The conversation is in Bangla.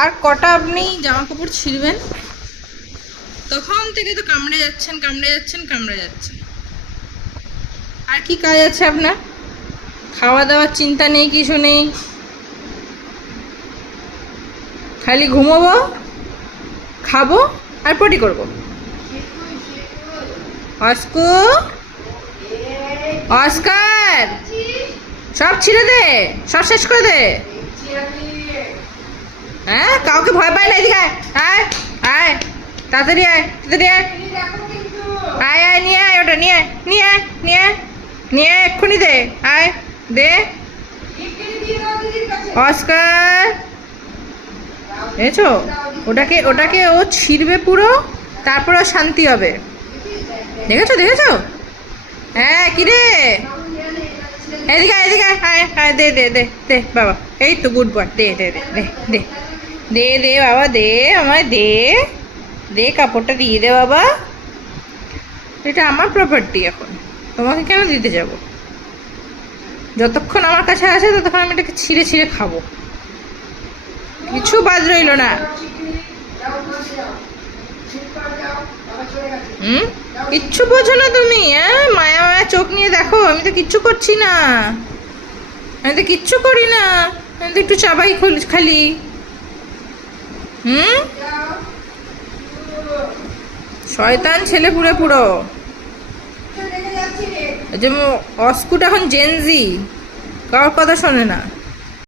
আর কটা আপনি জামা কাপড় ছিঁড়বেন? তখন থেকে তো কামড়ে যাচ্ছেন কামড়ে যাচ্ছেন কামড়ে যাচ্ছেন। আর কি কাজ আছে আপনার? খাওয়া দাওয়ার চিন্তা নেই, কিছু নেই, খালি ঘুমোবো, খাবো আর পটি করবো। অস্কু, অস্কার, সব ছিঁড়ে দে, সব শেষ করে দে। হ্যাঁ, কাউকে ভয় পাই না। এদিকে আয়, আয় আয়, তাড়াতাড়ি আয়, তাড়াতাড়ি আয়, আয় আয়, নিয়ে আয় ওটা, নিয়ে আয়, নিয়ে আয়, নিয়ে আয়, নিয়ে আয়, এক্ষুনি দে, আয় দে। অস্কার, বুঝেছো? ওটাকে ওটাকে ও ছিঁড়বে পুরো, তারপর ও শান্তি হবে। দেখেছো দেখেছো? হ্যাঁ, কিরে, এদিকে আয়, এদিকে আয়, আয়, দে দে দে দে বাবা, এই তো গুড বয়, দে দে দে দে দে দে দে বাবা, দে আমায়, দে দে, কাপড়টা দিয়ে দে বাবা। এটা আমার প্রপার্টি, এখন তোমাকে কেন দিতে যাব? যতক্ষণ আমার কাছে আছে ততক্ষণ আমি এটাকে ছিঁড়ে ছিঁড়ে খাবো, কিছু বাদ রইল না। কিচ্ছু বোঝো না তুমি? হ্যাঁ, মায়া মায়া চোখ নিয়ে দেখো, আমি তো কিচ্ছু করছি না, আমি তো কিচ্ছু করি না, আমি তো একটু চাবাই খালি। শয়তান ছেলে পুরো পুরো। যে অস্কুট এখন জেনজি, কারোর কথা শোনে না।